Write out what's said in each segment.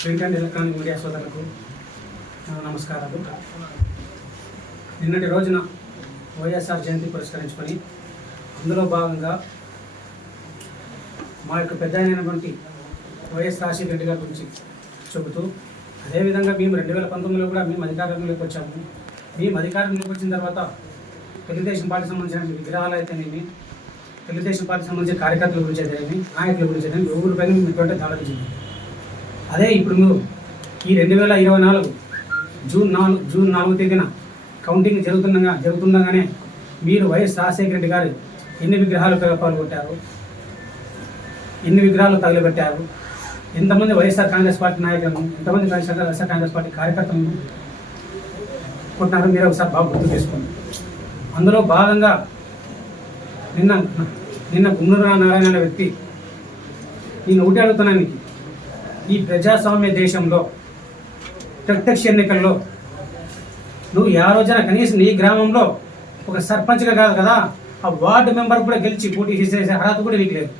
Print and electronic media సోదరులకు నమస్కారాలు. నిన్నటి రోజున వైఎస్ఆర్ జయంతి పురస్కరించుకొని అందులో భాగంగా మా యొక్క పెద్ద అయినటువంటి వైఎస్ రాజశేఖర రెడ్డి గారి గురించి చెబుతూ, అదేవిధంగా మేము 2019లో కూడా మేము అధికారంలోకి వచ్చాము. మేము అధికారంలోకి వచ్చిన తర్వాత తెలుగుదేశం పార్టీకి సంబంధించిన విగ్రహాలు అయితేనేమి, తెలుగుదేశం పార్టీకి సంబంధించిన కార్యకర్తల గురించి అయితేనేమి, నాయకుల గురించి అయితేనేమి ఎవరి పైన మీకు దాడించింది. అదే ఇప్పుడు మీరు ఈ 2024 జూన్ 4వ తేదీన కౌంటింగ్ జరుగుతుండగానే మీరు వైఎస్ రాజశేఖర రెడ్డి గారు ఎన్ని విగ్రహాలు పాల్గొట్టారు, ఎన్ని విగ్రహాలు తగలబెట్టారు, ఎంతమంది వైఎస్ఆర్ కాంగ్రెస్ పార్టీ నాయకులను, ఎంతమంది వైఎస్ఆర్ కాంగ్రెస్ పార్టీ కార్యకర్తలను కొట్టినారు మీరు ఒకసారి బాగా గుర్తు చేసుకోండి. అందులో భాగంగా నిన్న గుమ్మూరు నారాయణ అనే వ్యక్తి, నేను ఒకటి అడుగుతున్నాను, ఈ ప్రజాస్వామ్య దేశంలో ప్రత్యక్ష ఎన్నికల్లో నువ్వు ఆ రోజున కనీసం నీ గ్రామంలో ఒక సర్పంచ్గా కాదు కదా, ఆ వార్డు మెంబర్ కూడా గెలిచి పోటీ చేసే అర్హత కూడా నీకు లేదు.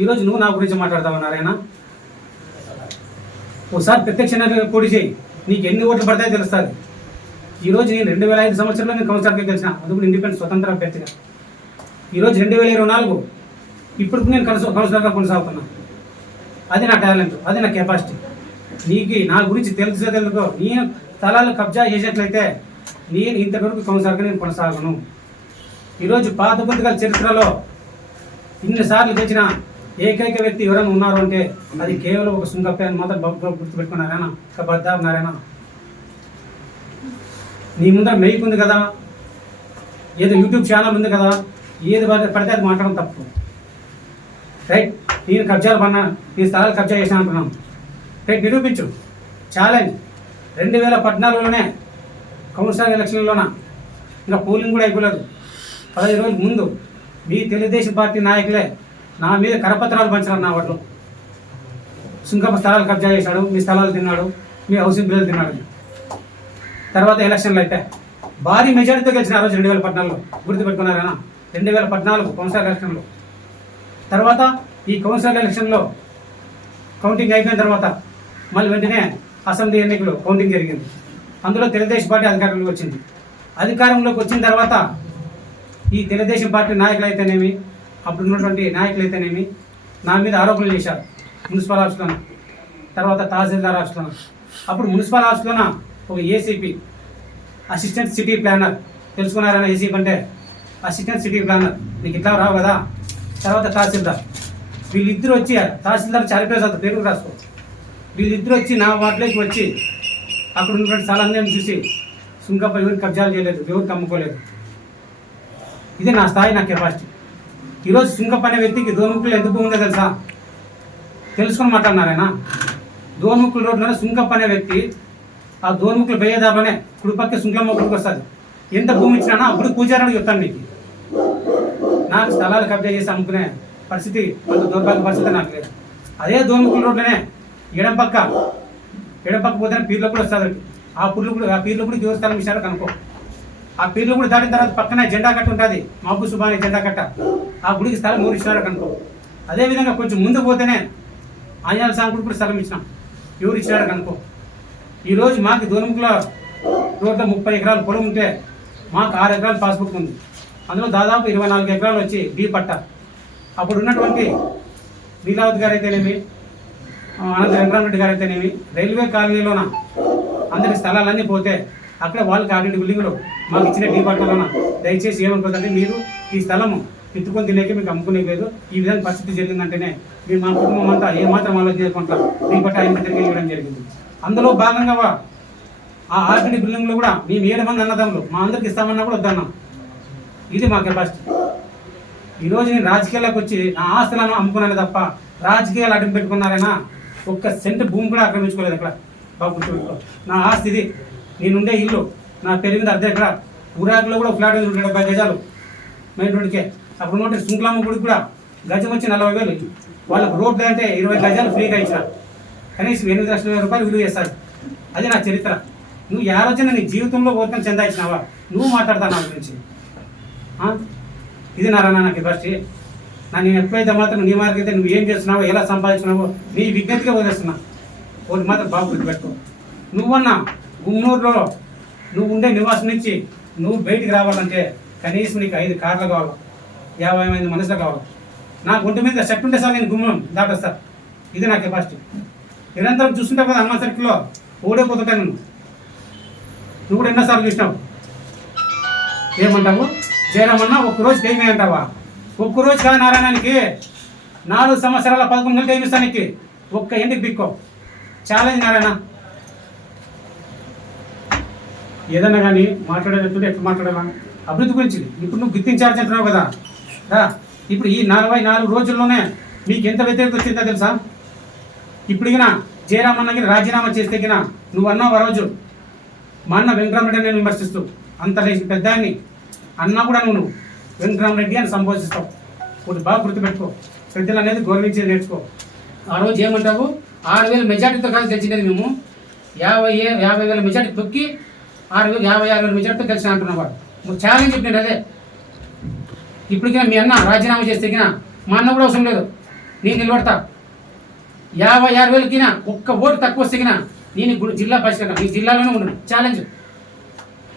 ఈరోజు నువ్వు నా గురించి మాట్లాడతావు నారాయణ. ఒకసారి ప్రత్యక్ష ఎన్నికలు పోటీ చేయి, నీకు ఎన్ని ఓట్లు పడతాయో తెలుస్తుంది. ఈరోజు నేను 2005 సంవత్సరంలో నేను కౌన్సిలర్గా గెలిచిన, అది కూడా ఇండిపెండెంట్ స్వతంత్ర అభ్యర్థిగా. ఈరోజు 2024 ఇప్పుడు నేను కౌన్సిలర్గా కొనసాగుతున్నాను. అది నా టాలెంట్, అది నా కెపాసిటీ. నీకు నా గురించి తెలుసుకో. నేను స్థలాలు కబ్జా చేసేట్లయితే నేను ఇంతవరకు కౌన్సిలర్గా నేను కొనసాగను. ఈరోజు పాత పుస్తకాల చరిత్రలో ఇన్నిసార్లు తెచ్చిన ఏకైక వ్యక్తి ఎవరైనా ఉన్నారు అంటే అది కేవలం ఒక సుంగప్ప అని మాత్రం గుర్తుపెట్టుకున్నారేనా, బద్దాన్నారేనా. నీ ముందర మెయిక్ ఉంది కదా, ఏదో యూట్యూబ్ ఛానల్ ఉంది కదా, ఏది పడితే అది మాట్లాడడం తప్పు. రైట్, నేను కబ్జాలు పన్నా, నీ స్థలాలు కబ్జా చేసాను అంటున్నాను. రైట్, నిరూపించు. ఛాలెంజ్. 2014లోనే కౌన్సిలర్ ఎలక్షన్లోన ఇంకా పోలింగ్ కూడా అయిపోలేదు. 15 రోజుల ముందు మీ తెలుగుదేశం పార్టీ నాయకులే నా మీద కరపత్రాలు పంచారు. నా వాటిలో సుంకప్ప స్థలాలు కబ్జా చేశాడు, మీ స్థలాలు తిన్నాడు, మీ హౌసింగ్ బిల్లులు తిన్నాడు. తర్వాత ఎలక్షన్లు అయితే భారీ మెజారిటీతో గెలిచిన ఆ రోజు 2014లో గుర్తుపెట్టుకున్నారేనా. 2014 కౌన్సిలర్ ఎలక్షన్లో. తర్వాత ఈ కౌన్సిలర్ ఎలక్షన్లో కౌంటింగ్ అయిపోయిన తర్వాత మళ్ళీ వెంటనే అసెంబ్లీ ఎన్నికలు కౌంటింగ్ జరిగింది. అందులో తెలుగుదేశం పార్టీ అధికారంలోకి వచ్చింది. అధికారంలోకి వచ్చిన తర్వాత ఈ తెలుగుదేశం పార్టీ నాయకులు అయితేనేమి, అప్పుడు ఉన్నటువంటి నాయకులు అయితేనేమి నా మీద ఆరోపణలు చేశారు. మున్సిపల్ ఆఫీస్లోన, తర్వాత తహసీల్దార్ ఆఫీస్లోన. అప్పుడు మున్సిపల్ ఆఫీస్లోన ఒక ఏసీపీ, అసిస్టెంట్ సిటీ ప్లానర్, తెలుసుకున్నారన్న ఏసీపీ అంటే అసిస్టెంట్ సిటీ ప్లానర్, నీకు ఇట్లా రావు కదా. తర్వాత తహసీల్దార్, వీళ్ళిద్దరు వచ్చి, తహసీల్దార్ చారిపేసారు, పేరు రాసుకో. వీళ్ళిద్దరు వచ్చి నా వార్డులోకి వచ్చి అక్కడ ఉన్నటువంటి స్థలాన్ని చూసి సుంకప్ప ఎవరికి కబ్జాలు చేయలేదు, ఎవరికి అమ్ముకోలేదు. ఇది నా స్థాయి, నా కెపాసిటీ. ఈరోజు సుంకప్ప అనే వ్యక్తికి దోముక్కులు ఎంత భూమి ఉందో తెలుసా? తెలుసుకొని మాట్లాడినారైనా. దోముక్కుల రోడ్లోనే సుంకప్ప అనే వ్యక్తి ఆ దోముక్కులు పోయేదాలోనే కుడిపక్క సుంకమ్మ గుడికి వస్తుంది. ఎంత భూమి ఇచ్చినా అప్పుడు పూజారానికి చెప్తాను. నీకు నాకు స్థలాలు కబ్జా చేసి అమ్ముకునే పరిస్థితి, కొంత దౌర్భాగ్య పరిస్థితి నాకు లేదు. అదే దోముకుల రోడ్లోనే ఎడం పక్క పోతేనే పీర్లు కూడా వస్తుంది. ఆ పీర్లు కూడా ఎవరి స్థలం ఇచ్చారో కనుక్కో. ఆ పీర్లు కూడా దాటిన తర్వాత పక్కనే జెండా కట్ట ఉంటుంది, మహబూబ్ సుబాని జెండా కట్ట. ఆ గుడికి స్థలం ఎవరు ఇచ్చినారో కనుక్కో. అదేవిధంగా కొంచెం ముందు పోతేనే ఆంజనేయ స్వామి గుడికి కూడా స్థలం ఇచ్చినాం, ఎవరు ఇచ్చినారో కనుక్కో. ఈరోజు మాకు దోముకుల రోడ్లో 30 ఎకరాల పొలం ఉంటే మాకు 6 ఎకరాల పాస్బుక్ ఉంది. అందులో దాదాపు 24 ఎకరాలు వచ్చి బీ పట్ట. అప్పుడు ఉన్నటువంటి లీలావతి గారు అయితేనేమి, అనంత వెంకటరామరెడ్డి గారు అయితేనేమి, రైల్వే కాలనీలోన అందరి స్థలాలన్నీ పోతే అక్కడ వాళ్ళకి ఆల్రెడీ బిల్డింగ్లో మాకు ఇచ్చిన డీ పట్టలోన దయచేసి ఏమనుకోదంటే మీరు ఈ స్థలము ఎత్తుకొని తినేకి మీకు అమ్ముకునే లేదు, ఈ విధంగా పరిస్థితి జరిగిందంటేనే మీరు మా కుటుంబం అంతా ఏమాత్రం ఆలోచన చేసుకుంటారు డీ పట్ట ఆయన తిరిగి ఇవ్వడం జరిగింది. అందులో భాగంగా ఆ ఆర్టీడీ బిల్డింగ్లో కూడా మేము 7 మంది అన్నదమ్ములు మా అందరికి ఇస్తామన్నా కూడా వద్దన్నాం. ఇది మా కెపాసిటీ. ఈరోజు నేను రాజకీయాల్లోకి వచ్చి నా ఆస్తులను అమ్ముకున్నాను తప్ప రాజకీయాలు అడ్డం పెట్టుకున్నారైనా ఒక్క సెంటు భూమి కూడా ఆక్రమించుకోలేదు. అక్కడ బాబు గుర్తుపెట్టుకో. నా ఆస్తి ఇది, నేనుండే ఇల్లు, నా పేరు మీద 1/2 ఎకరా. ఊరాకులో కూడా ఫ్లాట్ 70 గజాలు మెయిన్ రోడ్కే. అప్పుడు ఉన్నట్టు శృంఖలామ్మ గుడికి కూడా గజం వచ్చి 40,000. వాళ్ళకు రోడ్డు అంటే 20 గజాలు ఫ్రీగా ఇచ్చిన, కనీసం 8 లక్షల రూపాయలు విలువ చేస్తారు. అది నా చరిత్ర. నువ్వు ఏ రోజున నీ జీవితంలో ఓర్కని చెందా ఇచ్చినావా? నువ్వు మాట్లాడతావు నా గురించి. ఇది నారాయణ నాకు కెపాసిటీ. నేను ఎప్పుడైతే మాత్రం నీ మార్గం అయితే నువ్వు ఏం చేస్తున్నావో, ఎలా సంపాదించున్నావో నీ విజ్ఞతగా వదిలేస్తున్నా. ఒకటి మాత్రం బాగా గుర్తుపెట్టుకో, నువ్వన్నా గుమ్మూరులో నువ్వు ఉండే నివాసం నుంచి నువ్వు బయటికి రావాలంటే కనీసం నీకు 5 కార్లు కావాలి, 50 మంది మనుషులు కావాలి. నా గుంట మీద సెట్ ఉంటే సార్ నేను గుమ్మం దాటొస్తా. ఇది నా కెపాసిటీ. నిరంతరం చూస్తుంటావు కదా అమ్మ సర్కిల్లో ఓడిపోతుంటాను. నువ్వు కూడా ఎన్నోసార్లు చూసినావు. ఏమంటావు జయరామన్నా ఒక్కరోజు టైం అంటావా? ఒక్కరోజు కాదు నారాయణానికి 4 సంవత్సరాల 11 నెలలు టైం ఇస్తానికి. ఒక్క ఇంటికి బిక్కో ఛాలెంజ్ నారాయణ. ఏదన్నా కానీ మాట్లాడేటప్పుడు ఎట్లా మాట్లాడాలా? అభివృద్ధి గురించి ఇప్పుడు నువ్వు గుర్తించాల్సి అంటున్నావు కదా. ఇప్పుడు ఈ 44 రోజుల్లోనే మీకు ఎంత వ్యతిరేకత వచ్చిందో తెలుసా? ఇప్పుడుగినా జయరామన్నకి రాజీనామా చేస్తే గినా నువ్వు అన్నావు ఆ రోజు మా అన్న వెంకటరామరెడ్డి నేను విమర్శిస్తూ అంత పెద్ద అన్నా కూడా నువ్వు వెంకటరామరెడ్డి అని సంబోధిస్తావు. ఒకటి బాగా గుర్తుపెట్టుకో, పెద్దలు అనేది గౌరవించేది నేర్చుకో. ఆ రోజు ఏమంటావు? 6,000 మెజార్టీతో కాదు గెలిచినది మేము, 50,000 మెజార్టీ తొక్కి 56,000 మెజార్టీతో గెలిచిన అంటున్నావు. వాడు ఛాలెంజ్ చెప్పినాడు అదే. ఇప్పటికైనా మీ అన్న రాజీనామా చేస్తే కినా మా అన్న కూడా అవసరం లేదు, నేను నిలబడతా. 56,000కి ఒక్క ఓటు తక్కువ వస్తే కినా నేను జిల్లా పరిష్కరణ మీ జిల్లాలోనే ఉండను. ఛాలెంజ్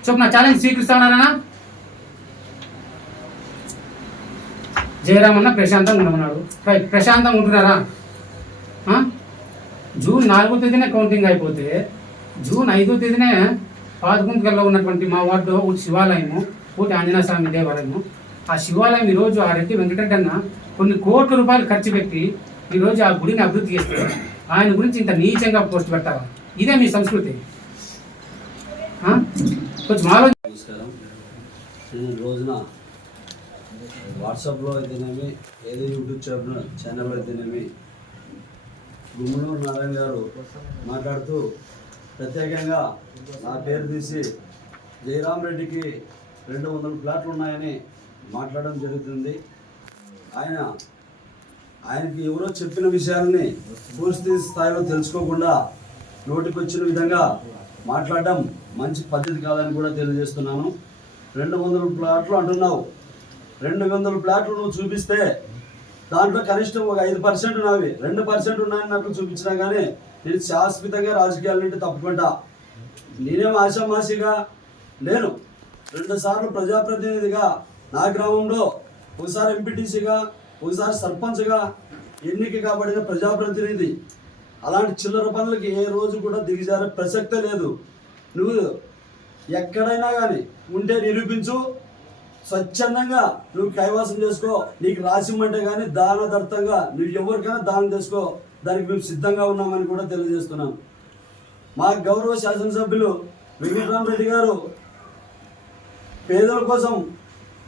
చెప్పు, నా ఛాలెంజ్ స్వీకరిస్తా ఉన్నారా? జయరామన్న ప్రశాంతంగా ఉండమన్నాడు. ప్రశాంతంగా ఉంటున్నారా? జూన్ 4వ తేదీనే కౌంటింగ్ అయిపోతే జూన్ 5వ తేదీనే పాదగుంతకల్లో ఉన్నటువంటి మా వార్డు ఒకటి శివాలయము, ఒకటి ఆంజనేయ స్వామి దేవాలయము. ఆ శివాలయం ఈరోజు ఆ రెడ్డి వెంకటరెడ్డి అన్న కొన్ని కోట్ల రూపాయలు ఖర్చు పెట్టి ఈరోజు ఆ గుడిని అభివృద్ధి చేస్తారు. ఆయన గురించి ఇంత నీచంగా పోస్ట్ పెడతారా? ఇదే మీ సంస్కృతి? కొంచెం ఆలోచన. నమస్కారం. నేను రోజున వాట్సాప్లో అయితేనేమి ఏదో యూట్యూబ్ ఛానల్లో అయితేనేమి గుమ్మనూరు నారాయణ గారు మాట్లాడుతూ ప్రత్యేకంగా నా పేరు తీసి జయరామరెడ్డికి 200 ప్లాట్లు ఉన్నాయని మాట్లాడడం జరుగుతుంది. ఆయనకి ఎవరో చెప్పిన విషయాలని పూర్తి స్థాయిలో తెలుసుకోకుండా నోటికొచ్చిన విధంగా మాట్లాడడం మంచి పద్ధతి కాదని కూడా తెలియజేస్తున్నాను. 200 ప్లాట్లు అంటున్నావు. 200 ప్లాట్లు నువ్వు చూపిస్తే దాంట్లో కనిష్టం ఒక 5% నావి, 2% ఉన్నాయని నాకు చూపించినా కానీ నేను శాశ్వతంగా రాజకీయాల నుండి తప్పుకుంటా. నేనేం ఆశామాసిగా లేను. 2 సార్లు ప్రజాప్రతినిధిగా నా గ్రామంలో, ఒకసారి ఎంపీటీసీగా, ఒకసారి సర్పంచ్గా ఎన్నిక కాబడిన ప్రజాప్రతినిధి. అలాంటి చిల్లర పనులకి ఏ రోజు కూడా దిగజారే ప్రసక్తే లేదు. నువ్వు ఎక్కడైనా కానీ ఉంటే నిరూపించు, స్వచ్ఛందంగా నువ్వు కైవాసం చేసుకో. నీకు రాసిమ్మంటే కానీ దానదర్థంగా నువ్వు ఎవరికైనా దానం చేసుకో, దానికి మేము సిద్ధంగా ఉన్నామని కూడా తెలియజేస్తున్నాం. మా గౌరవ శాసనసభ్యులు వెంకటరామరెడ్డి గారు పేదల కోసం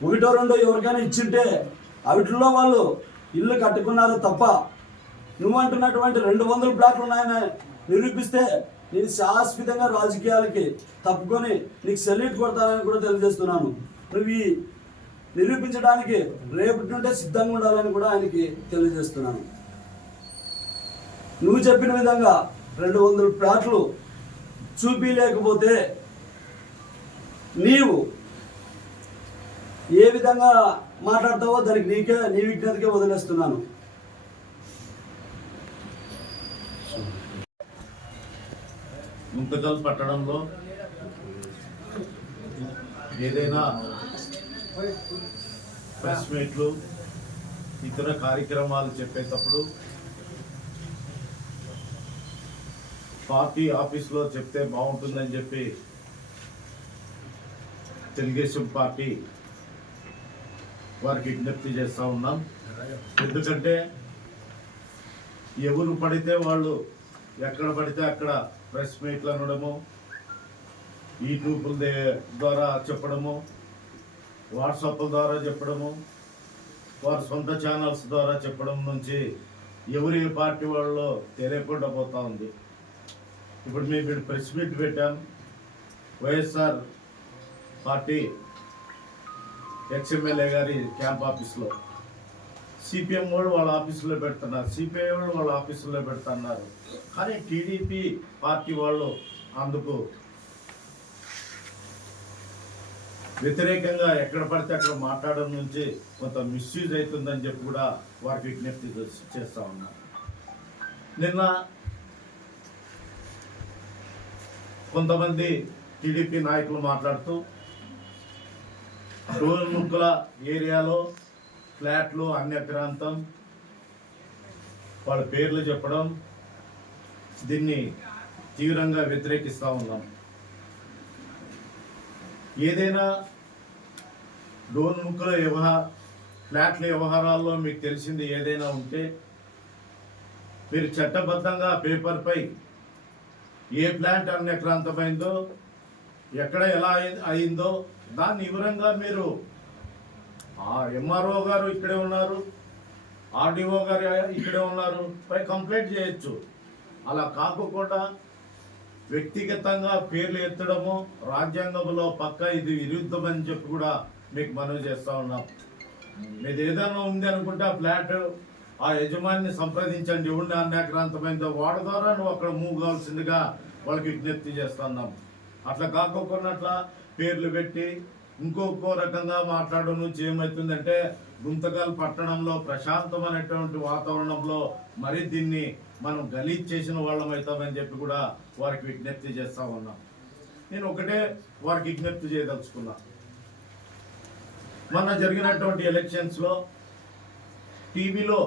1-2 ఎవరికైనా ఇచ్చింటే అవిటిలో వాళ్ళు ఇల్లు కట్టుకున్నారు తప్ప, నువ్వు అంటున్నటువంటి 200 ప్లాట్లు ఉన్నాయని నిరూపిస్తే నేను శాశ్వతంగా రాజకీయాలకి తప్పుకొని నీకు సెల్యూట్ కొడతానని కూడా తెలియజేస్తున్నాను. నువ్వు ఈ నిరూపించడానికి రేపటి నుండే సిద్ధంగా ఉండాలని కూడా ఆయనకి తెలియజేస్తున్నాను. నువ్వు చెప్పిన విధంగా 200 ప్లాట్లు చూపించలేకపోతే నీవు ఏ విధంగా మాట్లాడతావో దానికి నీ విజ్ఞతకే వదిలేస్తున్నాను. గుంతకల్ పట్టణంలో ఏదైనా ప్రెస్ మీట్లు, ఇతర కార్యక్రమాలు చెప్పేటప్పుడు పార్టీ ఆఫీస్లో చెప్తే బాగుంటుందని చెప్పి తెలుగుదేశం పార్టీ వారికి విజ్ఞప్తి చేస్తూ ఉన్నాం. ఎందుకంటే ఎవరు పడితే వాళ్ళు ఎక్కడ పడితే అక్కడ ప్రెస్ మీట్లు అనడము, యూట్యూబ్ల ద్వారా చెప్పడము, వాట్సాప్ల ద్వారా చెప్పడము, వారి సొంత ఛానల్స్ ద్వారా చెప్పడం నుంచి ఎవరి పార్టీ వాళ్ళలో తెలియకుండా పోతూ ఉంది. ఇప్పుడు మేము ప్రెస్ మీట్ పెట్టాం. వైఎస్ఆర్ పార్టీ ఎక్స్ఎమ్మెల్యే గారి క్యాంప్ ఆఫీస్లో. సిపిఎం వాళ్ళు వాళ్ళ ఆఫీసులో పెడుతున్నారు, సిపిఐ వాళ్ళు వాళ్ళ ఆఫీసులో పెడుతున్నారు. కానీ టీడీపీ పార్టీ వాళ్ళు అందుకు వ్యతిరేకంగా ఎక్కడ పడితే అక్కడ మాట్లాడడం నుంచి కొంత మిస్యూజ్ అవుతుందని చెప్పి కూడా వారికి విజ్ఞప్తి చేస్తూ ఉన్నారు. నిన్న కొంతమంది టీడీపీ నాయకులు మాట్లాడుతూ డోర్ముక్కల ఏరియాలో ఫ్లాట్లు అన్యక్రాంతం వాళ్ళ పేర్లు చెప్పడం, దీన్ని తీవ్రంగా వ్యతిరేకిస్తూ ఉన్నాం. ఏదైనా డోర్ముక్కల ఫ్లాట్ల వ్యవహారాల్లో మీకు తెలిసింది ఏదైనా ఉంటే మీరు చట్టబద్ధంగా పేపర్పై ఏ ప్లాంట్ అన్యక్రాంతమైందో, ఎక్కడ ఎలా అయిందో దాన్ని వివరంగా మీరు ఎంఆర్ఓ గారు ఇక్కడే ఉన్నారు, ఆర్డీఓ గారు ఇక్కడే ఉన్నారు, పై కంప్లైంట్ చేయొచ్చు. అలా కాకుండా వ్యక్తిగతంగా పేర్లు ఎత్తడము రాజ్యాంగంలో పక్క ఇది విరుద్ధమని చెప్పి కూడా మీకు మనవి చేస్తూ ఉన్నాం. మీది ఏదైనా ఉంది అనుకుంటే ఆ ఫ్లాట్ ఆ యజమానిని సంప్రదించండి, ఉండి అన్యాక్రాంతమైందో వాడి ద్వారా నువ్వు అక్కడ మూవ్ కావాల్సిందిగా వాళ్ళకి విజ్ఞప్తి చేస్తున్నాం. అట్లా కాకోకున్నట్ల పేర్లు పెట్టి ఇంకొక రకంగా మాట్లాడడం నుంచి ఏమవుతుందంటే గుంతకల్ పట్టణంలో ప్రశాంతమైనటువంటి వాతావరణంలో మరి దీన్ని మనం గలీజ్ చేసిన వాళ్ళం అవుతామని చెప్పి కూడా వారికి విజ్ఞప్తి చేస్తూ ఉన్నాం. నేను ఒకటే వారికి విజ్ఞప్తి చేయదలుచుకున్నా. మొన్న జరిగినటువంటి ఎలక్షన్స్లో టీవీలో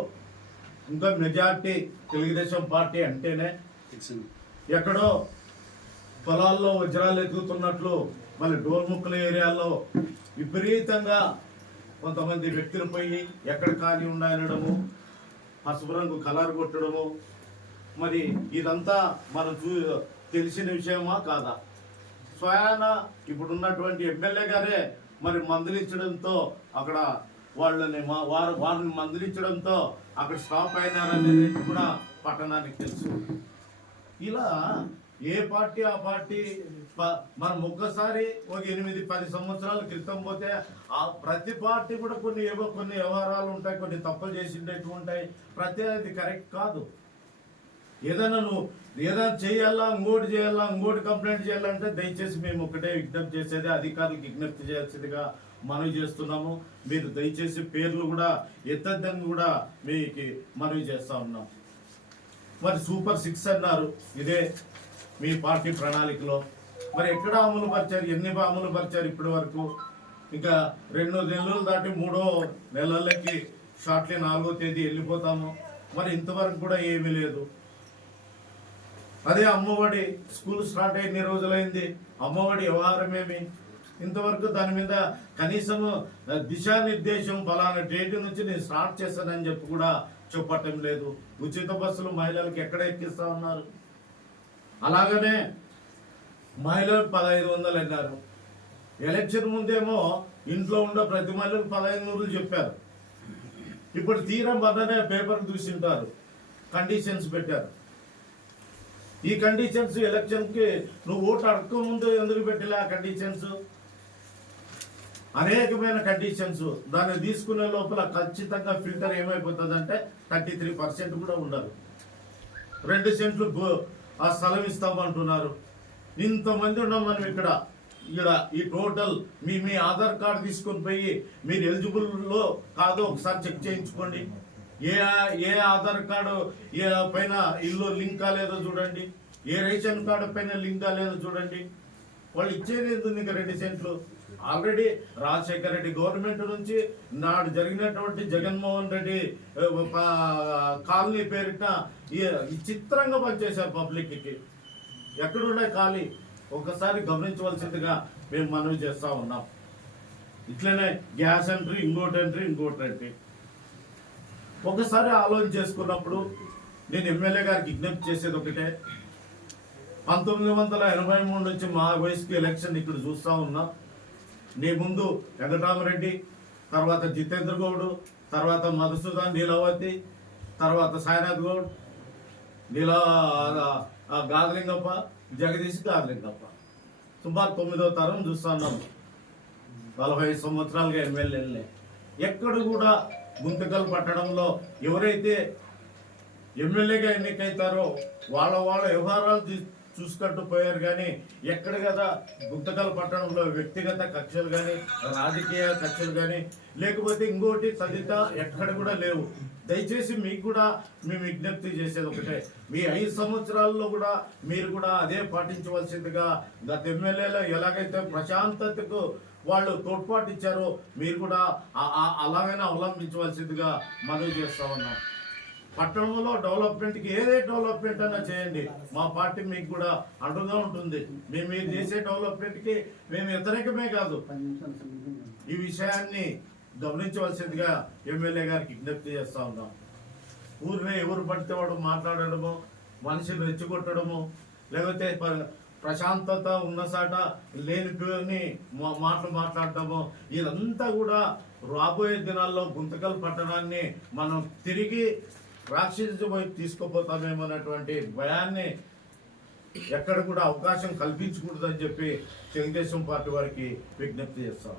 ఇంకా మెజార్టీ తెలుగుదేశం పార్టీ అంటేనే ఎక్కడో పొలాల్లో వజ్రాలు ఎదుగుతున్నట్లు మళ్ళీ డోర్ముక్కల ఏరియాలో విపరీతంగా కొంతమంది వ్యక్తులు పోయి ఎక్కడ ఖాళీ ఉన్నాయనడము, పసుపు రంగు కలర్ కొట్టడము, మరి ఇదంతా మనం తెలిసిన విషయమా కాదా? స్వయాన ఇప్పుడున్నటువంటి ఎమ్మెల్యే గారే మరి మందలించడంతో అక్కడ వారిని మందలించడంతో అక్కడ స్టాప్ అయినారనేది కూడా పట్టణానికి తెలుసు. ఇలా ఏ పార్టీ ఆ పార్టీ మనం ఒక్కసారి ఒక 8-10 సంవత్సరాల క్రితం పోతే ఆ ప్రతి పార్టీ కూడా కొన్ని వ్యవహారాలు ఉంటాయి, కొన్ని తప్పులు చేసిండేవి ఉంటాయి. ప్రతి అది కరెక్ట్ కాదు. ఏదైనా చేయాలా, ఇంకోటి కంప్లైంట్ చేయాలంటే దయచేసి మేము ఒకటే విజ్ఞప్తి చేసేది, అధికారులకు విజ్ఞప్తి చేసేదిగా మనవి చేస్తున్నాము. మీరు దయచేసి పేర్లు కూడా ఎత్తద్దని కూడా మీకు మనవి చేస్తూ ఉన్నాం. మరి సూపర్ 6 అన్నారు, ఇదే మీ పార్టీ ప్రణాళికలో మరి ఎక్కడ అమలు పరిచారు, ఎన్ని అమలు పరిచారు ఇప్పటి వరకు? ఇంకా 2 నెలలు దాటి 3వ నెలలకి షార్ట్లీ 4వ తేదీ వెళ్ళిపోతాము. మరి ఇంతవరకు కూడా ఏమీ లేదు. అదే అమ్మఒడి స్కూల్ స్టార్ట్ అయ్యి ఎన్ని రోజులైంది, అమ్మఒడి వ్యవహారం ఏమి? ఇంతవరకు దాని మీద కనీసం దిశానిర్దేశం ఫలానా డేట్ నుంచి నేను స్టార్ట్ చేస్తానని చెప్పి కూడా చెప్పటం లేదు. ఉచిత బస్సులు మహిళలకు ఎక్కడ ఎక్కిస్తా ఉన్నారు? అలాగనే మహిళలకు 1500 అన్నారు. ఎలక్షన్ ముందేమో ఇంట్లో ఉండే ప్రతి మహిళకు 1500 చెప్పారు. ఇప్పుడు తీరం వద్దనే పేపర్ చూసింటారు, కండిషన్స్ పెట్టారు. ఈ కండిషన్స్ ఎలక్షన్కి నువ్వు ఓటు అడగక ముందు ఎందుకు పెట్టలే? ఆ కండిషన్స్ అనేకమైన కండిషన్స్. దాన్ని తీసుకునే లోపల ఖచ్చితంగా ఫిల్టర్ ఏమైపోతుందంటే 33% కూడా ఉండదు. 2 సెంట్లు ఆ స్థలం ఇస్తామంటున్నారు. ఇంతమంది ఉన్నాం మనం ఇక్కడ ఈ టోటల్ మీ ఆధార్ కార్డు తీసుకొని పోయి మీరు ఎలిజిబుల్లో కాదో ఒకసారి చెక్ చేయించుకోండి. ఏ ఆధార్ కార్డు పైన ఇల్లు లింక్ కాలేదో చూడండి, ఏ రేషన్ కార్డు పైన లింక్ కాలేదో చూడండి. వాళ్ళు ఇచ్చేది ఎందుకు? ఇంకా 2 సెంట్లు ఆల్రెడీ రాజశేఖర రెడ్డి గవర్నమెంట్ నుంచి నాడు జరిగినటువంటి జగన్మోహన్ రెడ్డి కాలనీ పేరిట విచిత్రంగా పనిచేశారు పబ్లిక్కి. ఎక్కడున్నాయి ఖాళీ? ఒకసారి గమనించవలసిందిగా మేము మనవి చేస్తూ ఉన్నాం. ఇట్లనే గ్యాస్ ఎంట్రీ, ఇంకోటి ఎంట్రీ. ఒకసారి ఆలోచన చేసుకున్నప్పుడు నేను ఎమ్మెల్యే గారికి విజ్ఞప్తి చేసేది ఒకటే, 1983 నుంచి మా వయసుకి ఎలక్షన్ ఇక్కడ చూస్తూ ఉన్నాం. నీ ముందు వెంకటరామరెడ్డి, తర్వాత జితేంద్ర గౌడ్, తర్వాత మధుసూదన్, నీలవతి, తర్వాత సాయినాథ్ గౌడ్, గాదలింగప్ప, జగదీష్ గాదలింగప్ప, సుమారు 9వ తరం చూస్తున్నాం. 45 సంవత్సరాలుగా ఎమ్మెల్యేలే. ఎక్కడ కూడా గుంతకల్ పట్టణంలో ఎవరైతే ఎమ్మెల్యేగా ఎన్నికైతారో వాళ్ళ వ్యవహారాలు చూసుకుంటూ పోయారు. కానీ ఎక్కడ కదా గుంతకల్ పట్టణంలో వ్యక్తిగత కక్షలు కానీ రాజకీయ కక్షలు కానీ లేకపోతే ఇంకోటి తదిత ఎక్కడ కూడా లేవు. దయచేసి మీకు కూడా మేము విజ్ఞప్తి చేసేది ఒకటే, మీ 5 సంవత్సరాల్లో కూడా మీరు కూడా అదే పాటించవలసిందిగా గత ఎమ్మెల్యేలు ఎలాగైతే ప్రశాంతతకు వాళ్ళు తోడ్పాటు ఇచ్చారో మీరు కూడా అలాగైనా అవలంబించవలసిందిగా మనవి చేస్తా ఉన్నాం. పట్టణంలో డెవలప్మెంట్కి ఏదే డెవలప్మెంట్ అన్నా చేయండి, మా పార్టీ మీకు కూడా అండగా ఉంటుంది. మీరు చేసే డెవలప్మెంట్కి మేము వ్యతిరేకమే కాదు. ఈ విషయాన్ని గమనించవలసిందిగా ఎమ్మెల్యే గారికి విజ్ఞప్తి చేస్తా ఉన్నాం. ఊరినే ఎవరు పడితే వాడు మాట్లాడడము, మనుషులు రెచ్చగొట్టడము, లేకపోతే ప్రశాంతత ఉన్నసాట లేని మాటలు మాట్లాడటము, ఇదంతా కూడా రాబోయే దినాల్లో గుంతకల్ పట్టణాన్ని మనం తిరిగి రాక్షస వైపు తీసుకుపోతామేమన్నటువంటి భయాన్ని ఎక్కడ కూడా అవకాశం కల్పించకూడదని చెప్పి తెలుగుదేశం పార్టీ వారికి విజ్ఞప్తి చేస్తాం.